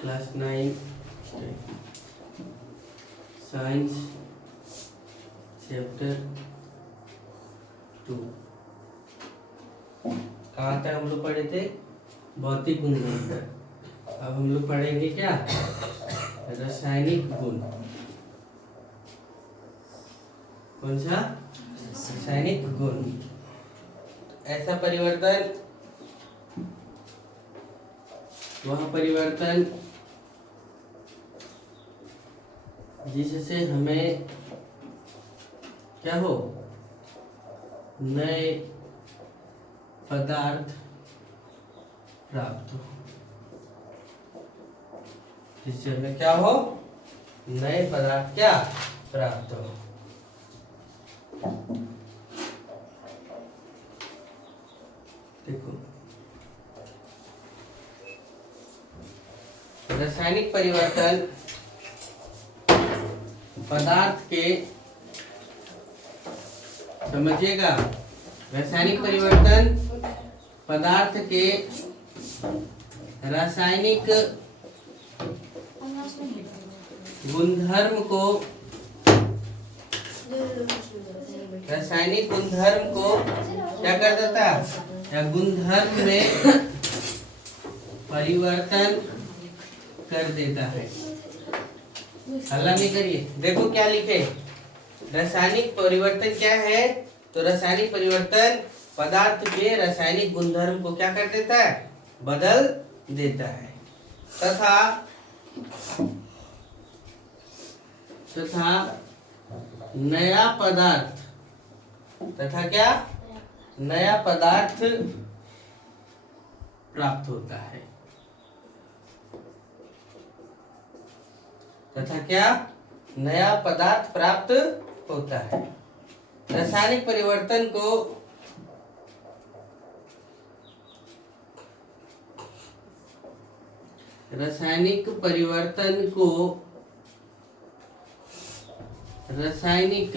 Class 9 science chapter 2। कहाँ तक हम लोग पढ़े थे? भौतिक गुणधर्म तक। अब हम लोग पढ़ेंगे क्या? रासायनिक गुण। कौन सा? रासायनिक गुण। ऐसा परिवर्तन, वह परिवर्तन जिससे हमें क्या हो? नए पदार्थ प्राप्त हो। जिससे हमें क्या हो? नए पदार्थ क्या प्राप्त हो। देखो, रासायनिक परिवर्तन पदार्थ के, समझिएगा, रासायनिक परिवर्तन पदार्थ के रासायनिक गुणधर्म को, रासायनिक गुणधर्म को क्या कर देता है? या गुणधर्म में परिवर्तन कर देता है। हल्ला नहीं करिए। देखो क्या लिखे, रासायनिक परिवर्तन क्या है? तो रासायनिक परिवर्तन पदार्थ के रासायनिक गुणधर्म को क्या कर देता है? बदल देता है। तथा नया पदार्थ, तथा क्या? नया पदार्थ प्राप्त होता है। तथा क्या? नया पदार्थ प्राप्त होता है। रासायनिक परिवर्तन को रासायनिक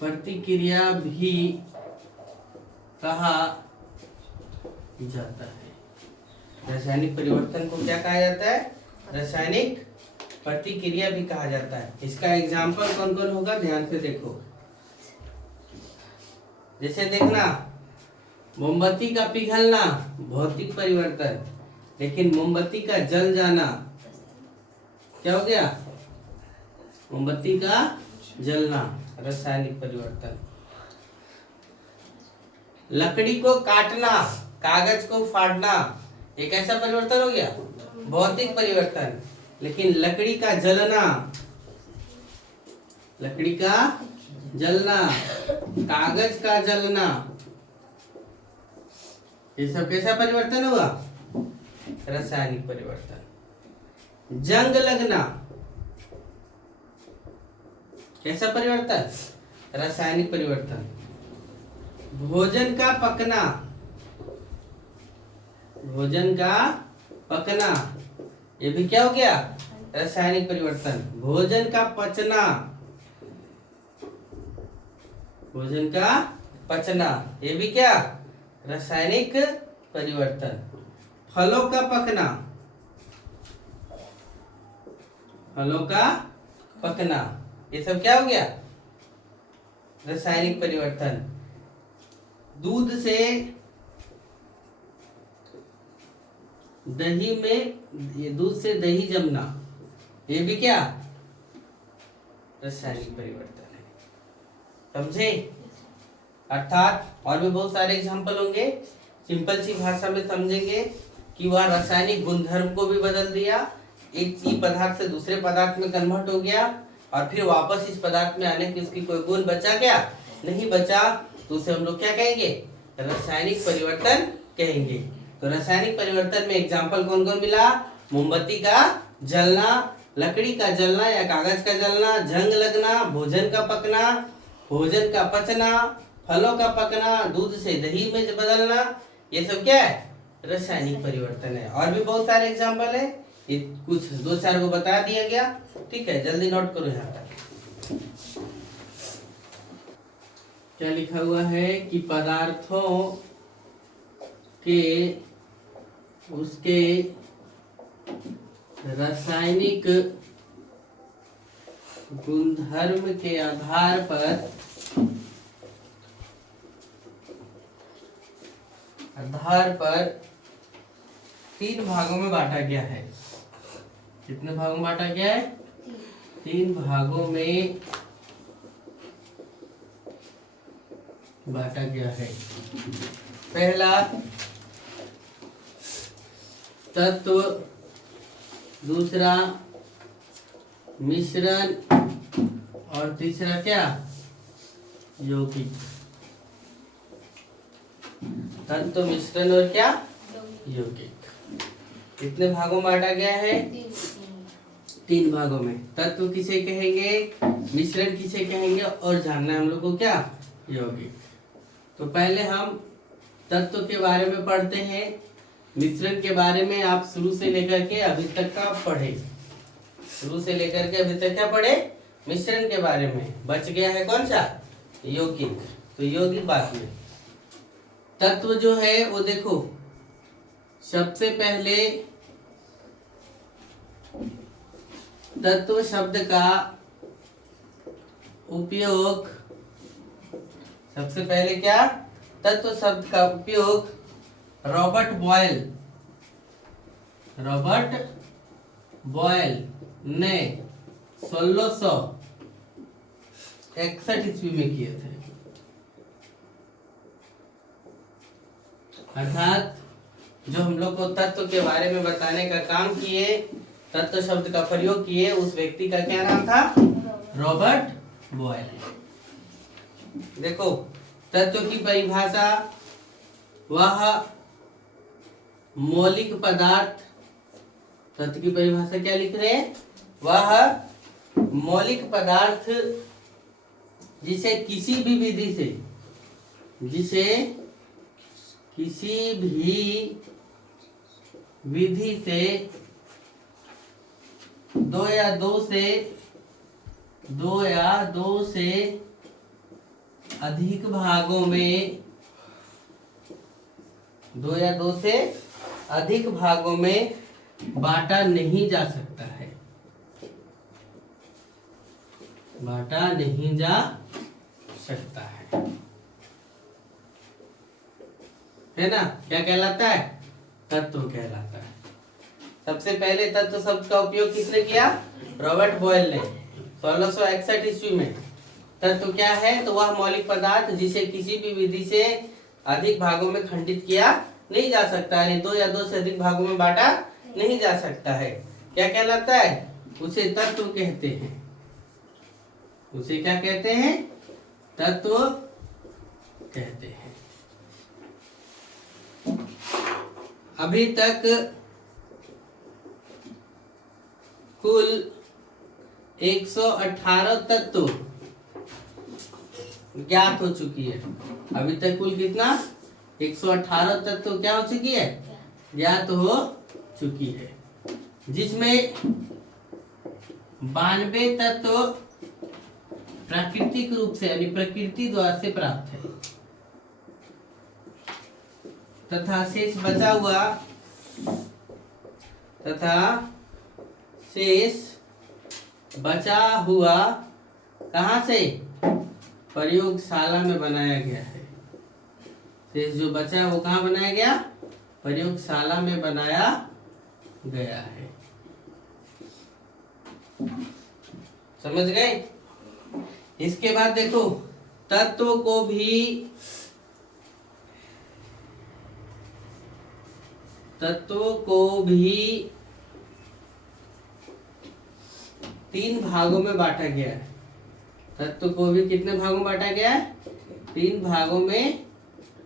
प्रतिक्रिया भी कहा जाता है। रासायनिक परिवर्तन को क्या कहा जाता है? रासायनिक प्रतिक्रिया भी कहा जाता है। इसका एग्जाम्पल कौन कौन होगा? ध्यान से देखो। जैसे देखना, मोमबत्ती का पिघलना भौतिक परिवर्तन, लेकिन मोमबत्ती का जल जाना क्या हो गया? मोमबत्ती का जलना, रासायनिक परिवर्तन। लकड़ी को काटना, कागज को फाड़ना, एक ऐसा परिवर्तन हो गया? भौतिक परिवर्तन। लेकिन लकड़ी का जलना, लकड़ी का जलना, कागज का जलना, ये सब कैसा परिवर्तन हुआ? रासायनिक परिवर्तन। जंग लगना कैसा परिवर्तन? रासायनिक परिवर्तन। भोजन का पकना, भोजन का पकना, ये भी क्या हो गया? रासायनिक परिवर्तन। भोजन का पचना, भोजन का पचना, ये भी क्या? रासायनिक परिवर्तन। फलों का पकना, फलों का पकना, ये सब क्या हो गया? रासायनिक परिवर्तन। दूध से दही में, दूध से दही जमना, ये भी क्या? रासायनिक परिवर्तन है। समझे? अर्थात और भी बहुत सारे एग्जांपल होंगे। सिंपल सी भाषा में समझेंगे कि वह रासायनिक गुणधर्म को भी बदल दिया, एक चीज पदार्थ से दूसरे पदार्थ में कन्वर्ट हो गया, और फिर वापस इस पदार्थ में आने की उसकी कोई गुण बचा क्या? नहीं बचा, तो उसे हम लोग क्या कहेंगे? रासायनिक परिवर्तन कहेंगे। तो रासायनिक परिवर्तन में एग्जाम्पल कौन कौन मिला? मोमबत्ती का जलना, लकड़ी का जलना या कागज का जलना, जंग लगना, भोजन का पकना, भोजन का पचना, फलों का पकना, दूध से दही में बदलना, ये सब क्या है? रासायनिक परिवर्तन है। और भी बहुत सारे एग्जाम्पल है, ये कुछ दो चार को बता दिया गया। ठीक है, जल्दी नोट करो। यहाँ तक क्या लिखा हुआ है कि पदार्थों के उसके रासायनिक गुणधर्म के आधार पर 3 भागों में बांटा गया है। कितने भागों में बांटा गया है? 3 भागों में बांटा गया है। पहला तत्व, दूसरा मिश्रण और तीसरा क्या? यौगिक। तत्व, मिश्रण और क्या? यौगिक। कितने भागों में बांटा गया है? 3 भागों में। तत्व किसे कहेंगे, मिश्रण किसे कहेंगे और जानना है हम लोग को क्या? यौगिक। तो पहले हम तत्व के बारे में पढ़ते हैं। मिश्रण के बारे में आप शुरू से लेकर के अभी तक का पढ़े। शुरू से लेकर के अभी तक क्या पढ़े? मिश्रण के बारे में। बच गया है कौन सा? यौगिक। तो यौगिक बात में। तत्व जो है वो देखो, सबसे पहले तत्व शब्द का उपयोग, सबसे पहले क्या? तत्व शब्द का उपयोग रॉबर्ट बॉयल ने 1661 ईस्वी में किए थे। अर्थात जो हम लोग को तत्व के बारे में बताने का काम किए, तत्व शब्द का प्रयोग किए, उस व्यक्ति का क्या नाम था? Robert Boyle. देखो तत्व की परिभाषा, वह मौलिक पदार्थ। तत्व की परिभाषा क्या लिख रहे हैं? वह मौलिक पदार्थ जिसे किसी भी विधि से दो या दो से अधिक भागों में बांटा नहीं जा सकता है। बांटा नहीं जा सकता है ना? क्या कहलाता है? तत्व कहलाता है। सबसे पहले तत्व शब्द का उपयोग किसने किया? रॉबर्ट बॉयल ने 1661 ईस्वी में। तत्व क्या है? तो वह मौलिक पदार्थ जिसे किसी भी विधि से अधिक भागों में खंडित किया नहीं जा सकता है, 2 या 2 से अधिक भागों में बांटा नहीं जा सकता है। क्या कहलाता है? उसे तत्व कहते हैं। उसे क्या कहते हैं? तत्व कहते हैं। अभी तक कुल 118 तत्व ज्ञात हो चुकी है। अभी तक कुल कितना? 118 तत्व क्या हो चुकी है? ज्ञात हो चुकी है, जिसमें 92 तत्व प्राकृतिक रूप से यानी प्रकृति द्वारा से प्राप्त है, तथा शेष बचा हुआ कहाँ से? प्रयोगशाला में बनाया गया है। शेष जो बचा है वो कहाँ बनाया गया? प्रयोगशाला में बनाया गया है। समझ गए? इसके बाद देखो तत्व को भी 3 भागों में बांटा गया है। तत्व को भी कितने भागों में बांटा गया है? 3 भागों में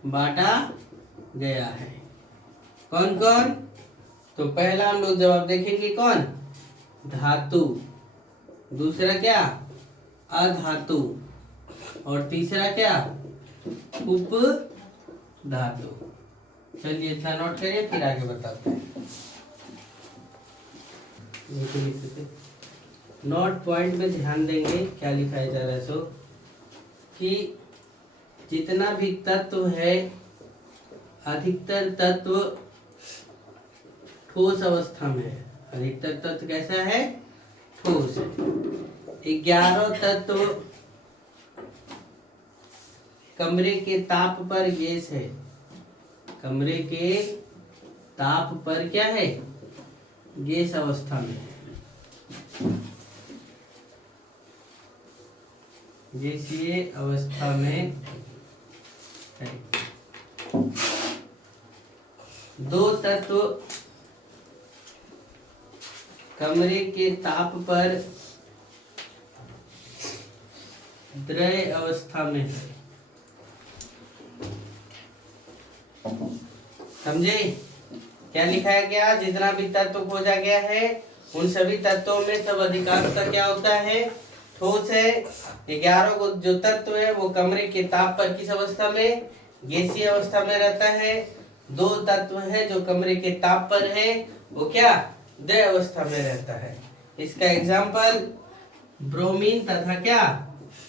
बांटा गया है। कौन कौन? तो पहला हम लोग जवाब देखेंगे कौन? धातु। दूसरा क्या? अधातु। और तीसरा क्या? उप धातु। चलिए इतना नोट करिए, फिर आगे बताते हैं। नोट पॉइंट में ध्यान देंगे क्या लिखाया जा रहा है। सो कि जितना भी तत्व है अधिकतर तत्व ठोस अवस्था में है। अधिकतर तत्व कैसा है? ठोस है। 11 तत्व कमरे के ताप पर गैस है। कमरे के ताप पर क्या है? गैस अवस्था में है। गैसीय अवस्था में है। 2 तत्व कमरे के ताप पर द्रव्य अवस्था में है। समझे? क्या लिखा है? क्या जितना भी तत्व खोजा गया है उन सभी तत्वों में सब अधिकांशतः क्या होता है? ठोस है। 11 को जो तत्व है वो कमरे के ताप पर किस अवस्था में? गैसीय अवस्था में रहता है। 2 तत्व है जो कमरे के ताप पर है, वो क्या? द्रव्य अवस्था में रहता है। इसका एग्जाम्पल ब्रोमीन तथा क्या?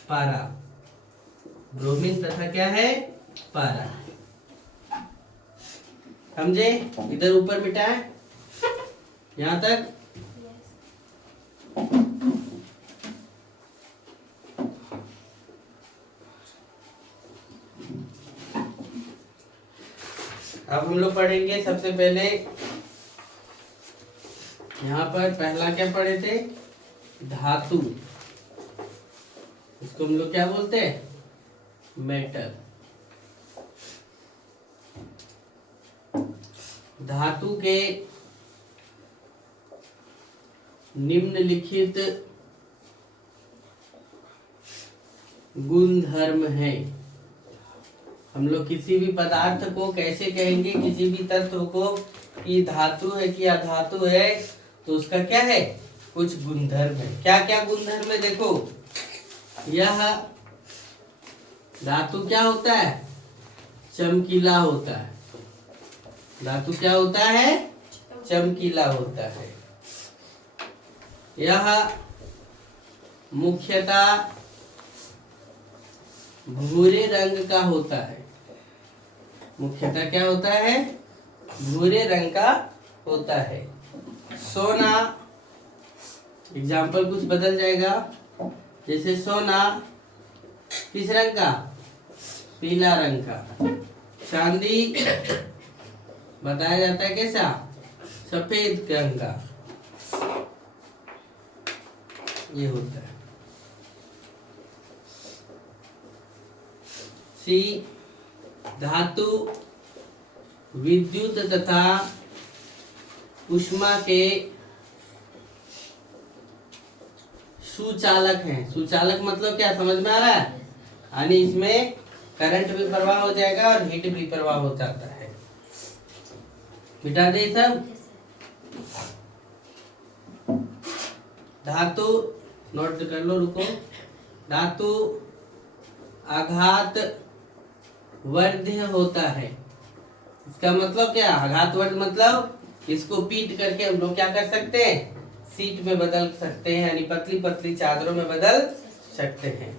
पारा। ब्रोमीन तथा क्या है? पारा। समझे? इधर ऊपर मिटाए यहां तक। अब हम लोग पढ़ेंगे सबसे पहले यहाँ पर पहला क्या पढ़े थे? धातु। इसको हम लोग क्या बोलते हैं? मेटल। धातु के निम्नलिखित गुणधर्म है। हम लोग किसी भी पदार्थ को कैसे कहेंगे? किसी भी तत्व को कि धातु है कि अधातु है, तो उसका क्या है? कुछ गुणधर्म है। क्या क्या गुणधर्म है? देखो, यह धातु क्या होता है? चमकीला होता है। धातु क्या होता है? चमकीला होता है। यह मुख्यतः भूरे रंग का होता है। मुख्यतः क्या होता है? भूरे रंग का होता है। सोना, एग्जाम्पल कुछ बदल जाएगा, जैसे सोना किस रंग का? पीला रंग का। चांदी बताया जाता है कैसा? सफेद रंग का। ये होता है। सी, धातु विद्युत तथा ऊष्मा के सुचालक हैं। सुचालक मतलब क्या? समझ में आ रहा है? यानी इसमें करंट भी प्रवाह हो जाएगा और हीट भी प्रवाह हो जाता है। मिटा दे सब। धातु नोट कर लो, रुको। धातु आघात वर्ध्य होता है। इसका मतलब क्या? आघात वर्ध मतलब इसको पीट करके हम लोग क्या कर सकते हैं? सीट में बदल सकते हैं, यानी पतली पतली चादरों में बदल सकते हैं।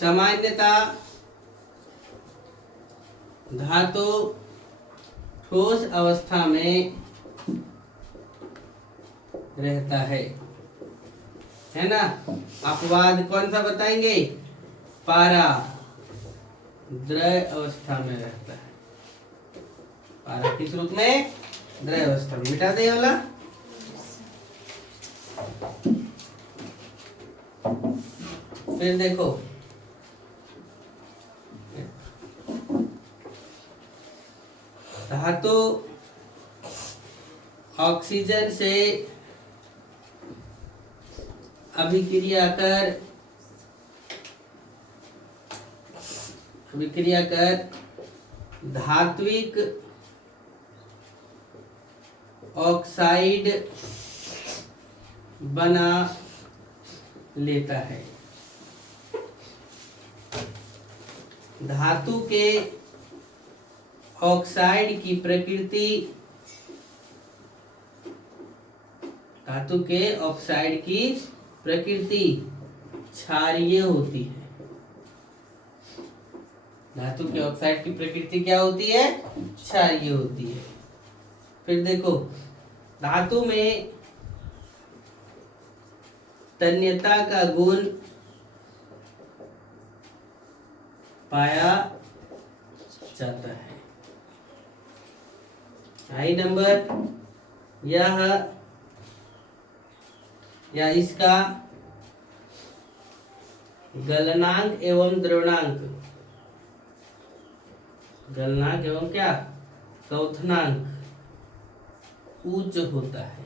सामान्यता धातु ठोस अवस्था में रहता है ना? अपवाद कौन सा बताएंगे? पारा द्रव्य अवस्था में रहता है। पारा किस रूप में? द्रव्य अवस्था में। मिटा दे वाला। फिर देखो, धातु ऑक्सीजन से अभिक्रिया कर धात्विक ऑक्साइड बना लेता है। धातु के ऑक्साइड की प्रकृति, धातु के ऑक्साइड की प्रकृति क्षारीय होती है। धातु के ऑक्साइड की प्रकृति क्या होती है? क्षारीय होती है। फिर देखो, धातु में तन्यता का गुण पाया जाता है। आई नंबर, यह या इसका गलनांक एवं द्रवणांक, गलनांक एवं क्या क्वथनांक उच्च होता है।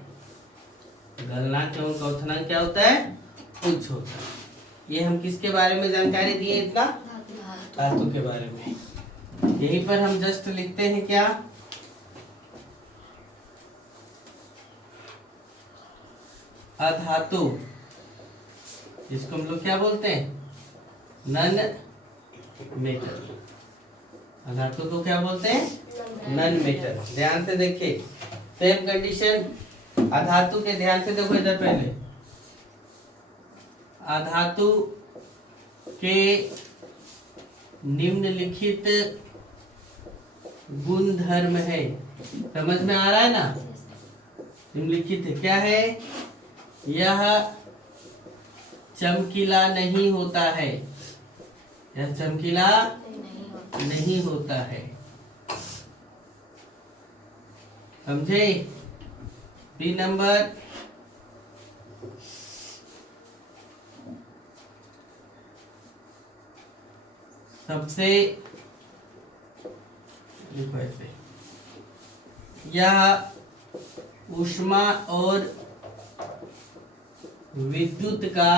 गलनांक एवं क्वथनांक क्या होता है? उच्च होता है। ये हम किसके बारे में जानकारी दिए? इतना धातु के बारे में। यहीं पर हम जस्ट लिखते हैं क्या, अधातु, इसको हम लोग क्या बोलते हैं? Non metal. अधातु को क्या बोलते हैं? Non metal. ध्यान से देखिए, सेम कंडीशन अधातु के, ध्यान से देखो इधर पहले, अधातु के निम्नलिखित गुण धर्म है। समझ में आ रहा है ना? निम्नलिखित क्या है? यह चमकीला नहीं होता है, यह चमकीला नहीं होता है। समझे? बी नंबर, सबसे, देखो ऐसे, यह ऊष्मा और विद्युत का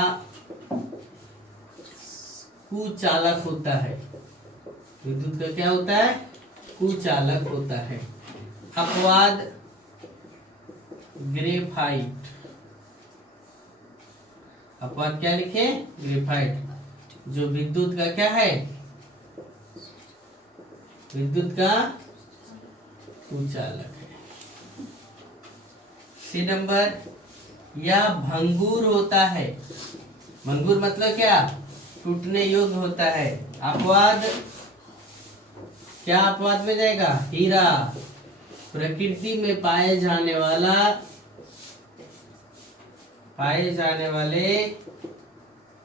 कुचालक होता है। विद्युत का क्या होता है? कुचालक होता है। अपवाद ग्रेफाइट, अपवाद क्या लिखे? ग्रेफाइट, जो विद्युत का क्या है? विद्युत का कुचालक है। सी नंबर, यह भंगुर होता है। भंगुर मतलब क्या? टूटने योग्य होता है। अपवाद, क्या अपवाद में जाएगा? हीरा, प्रकृति में पाए जाने वाले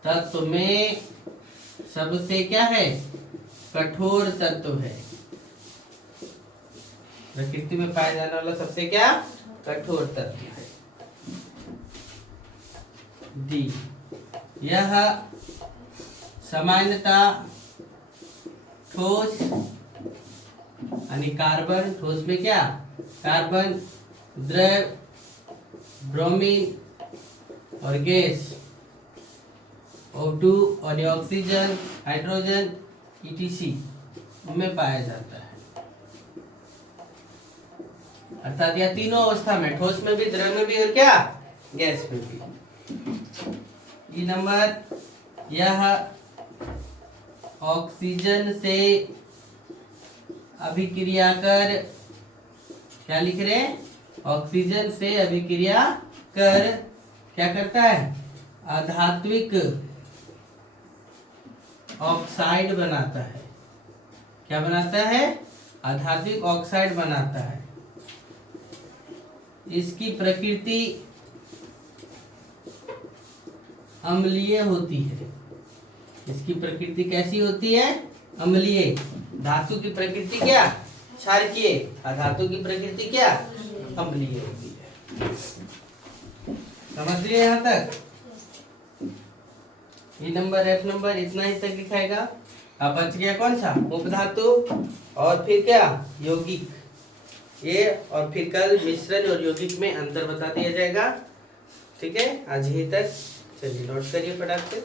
तत्व में सबसे क्या है? कठोर तत्व है। प्रकृति में पाया जाने वाला सबसे क्या? कठोर तत्व है। डी, यह सामान्यतः ठोस यानी कार्बन, ठोस में क्या? कार्बन, द्रव, ब्रोमीन और गैस, O2 और ऑक्सीजन, हाइड्रोजन, ETC में पाया जाता है। अर्थात यह तीनों अवस्था में, ठोस में भी, द्रव में भी और क्या? गैस में भी। ई नंबर, यह ऑक्सीजन से अभिक्रिया कर, क्या लिख रहे हैं? ऑक्सीजन से अभिक्रिया कर क्या करता है? अधात्विक ऑक्साइड बनाता है। क्या बनाता है? अधात्विक ऑक्साइड बनाता है। इसकी प्रकृति अम्लीय होती है। इसकी प्रकृति कैसी होती है? अम्लीय। धातु की प्रकृति क्या? क्षारकीय। अधातु की प्रकृति क्या? अम्लीय होती है। समझ लिए यहाँ तक? ये नंबर, एफ नंबर, इतना ही तक लिखाएगा। अब बच गया कौन सा? उपधातु और फिर क्या? यौगिक। ये और फिर कल मिश्रण और यौगिक में अंतर बता दिया जाएगा। ठीक है, आज यही तक। चलिए नोट करिए फटाक से।